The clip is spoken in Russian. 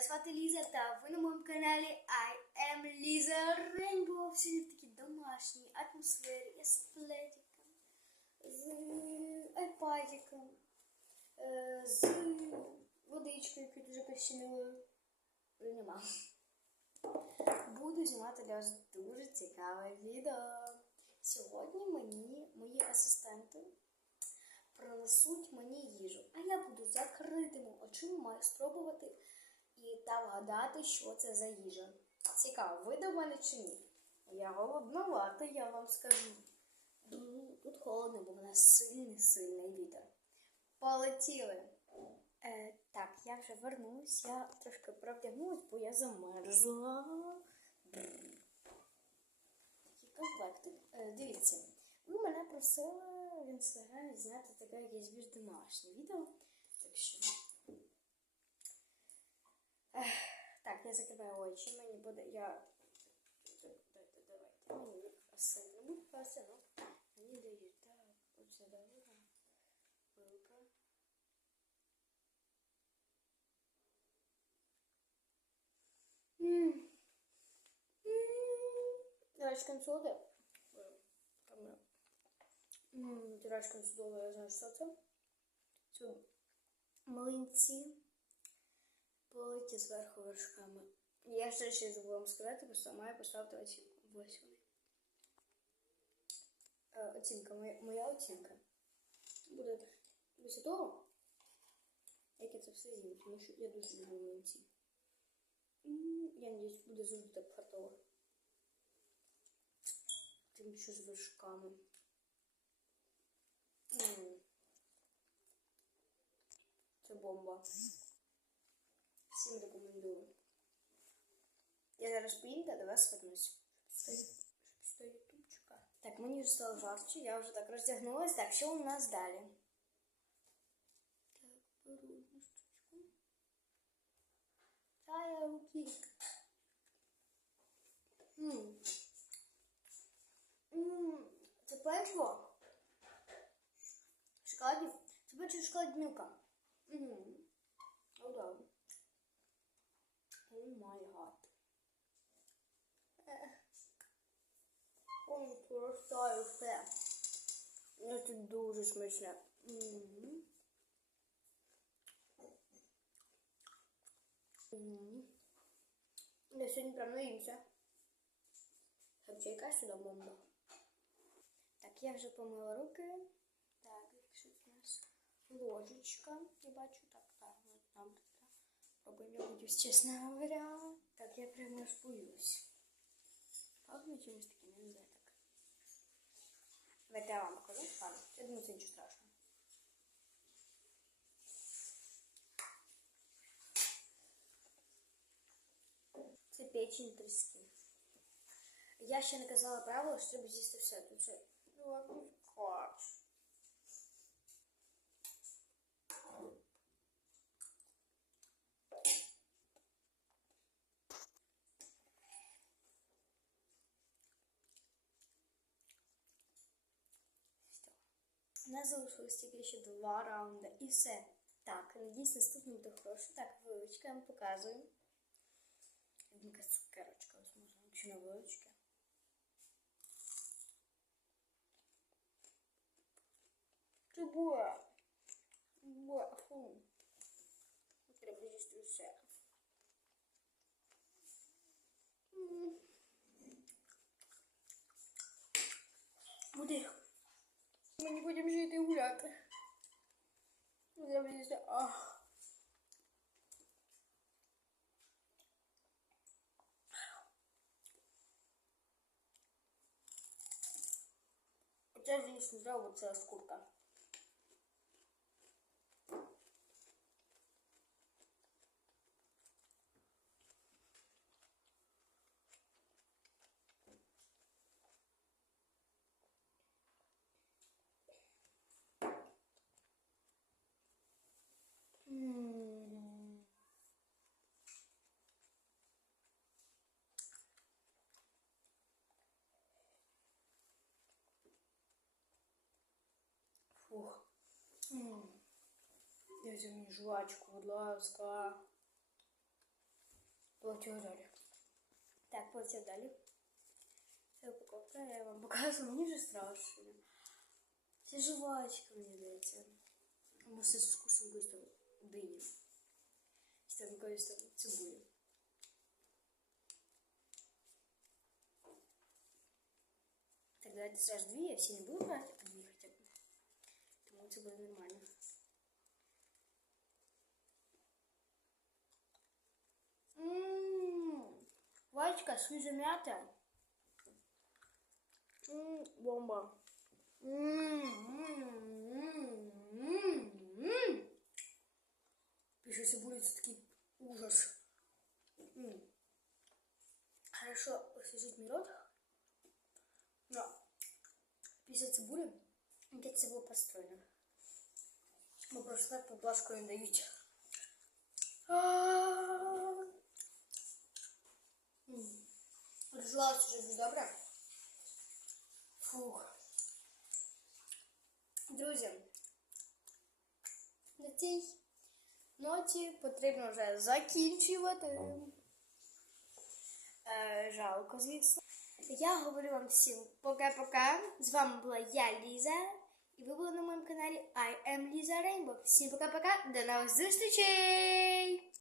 Звати Ліза, та ви на моєму каналі I am Lisa Rainbow. Сьогодні в такій домашній атмосфері з пледиком, з айпадиком, е, з водичкою, яку дуже пощинили. Вже нема. Буду знімати для вас дуже цікаве відео. Сьогодні мені мої асистенти принесуть мені їжу, а я буду закритими очима маю спробувати і та вгадати, що це за їжа. Цікаво, ви до мене чи ні? Я голодновата, я вам скажу. Тут холодно, бо в нас сильний сильний вітер. Полетіли. Е, так, я вже вернулась, я трошки провдягнулась, бо я замерзла. Такий комплектик. Е, дивіться, ви мене просили в інстаграмі зняти таке якесь більш домашнє відео. Так що. так, я закриваю очі, мені буде. Я. Давайте, давайте. Мені їх сильно буде пасти, ну. Мені дають. Так, оце давай. Пилка. М. М. Рачкан сода. Камера. Рачкан сода, я знаю, що це. Це млинці. Политі зверху вершками. Я ще ще забула вам сказати, просто маю поставити оцінку. Ось вони. Е, оцінка, моя, моя оцінка. Буде після того, як я це все з'їм, тому що я дуже люблю млинці. М, Я надіюсь, буде завжди так фартово. Тим що з вершками. М. Це бомба. Всім рекомендую. Я зараз поїм та до вас вернусь. Що ютубчика. Так, мені вже стало жарче, я вже так роздягнулась. Так, що у нас далі? Так, беру одну штучку. Та я руки. М. М, Це печиво. Шоколадні. Це печиво шоколаднюка. Угу. Oh, Просто все. Ну, це дуже смачне. Мгм. Мгм. Я сьогодні прям наїмся. Хоча яка бомба. Так, я вже помила руки. Так, у нас ложечка. Я бачу, так, так, вот там така. Пробую боюсь, чесно говоря. Так, я прямо аж боюсь. Пахне чимось таким, не знаю. Давайте я вам покажу. Ладно, я думаю, це нічого страшного. Це печень трески. Я ще не казала правило, щоб з'їсти все. Тут це ну, кач. У нас залишилось тільки ще два раунди і все. Так, надіюсь, наступний буде хороший. Так, вилочка я вам показую. Якась цукерочка, ось можна, чи на вилочки. Це була. Була, фу. Треба їсти все. М. Буде. Ми не Leute. Ich. Сейчас здесь не знаю, вот сейчас сколько. М. Дайте мені жвачку, будь ласка. полетіли далі. Так, полетів далі. Це упаковка, я вам показую, мені вже страшно. Це жвачка, мені здається. Може, це з вкусом якоїсь там дині. Чи там якоїсь там цибулі. Так, давайте сразу дві, я всі не буду брати, а дві хоча б. Тому це буде нормально. Ммм, Вачка, свіжа м'ята. Ммм, бомба. Ммм, Пише, цибуля, це такий ужас. М. Хорошо освежить мій рот. Но після цибулі, яке це було построєно. Бо просто так поблажку не дають. Розжувалося вже дуже добре. Фух. Друзі, на цій ноті потрібно вже закінчувати. Е, жалко, звісно. Я говорю вам всім пока-пока. З вами була я, Ліза. І ви були на моєму каналі I am Lisa Rainbow. Всім пока-пока. До нових зустрічей!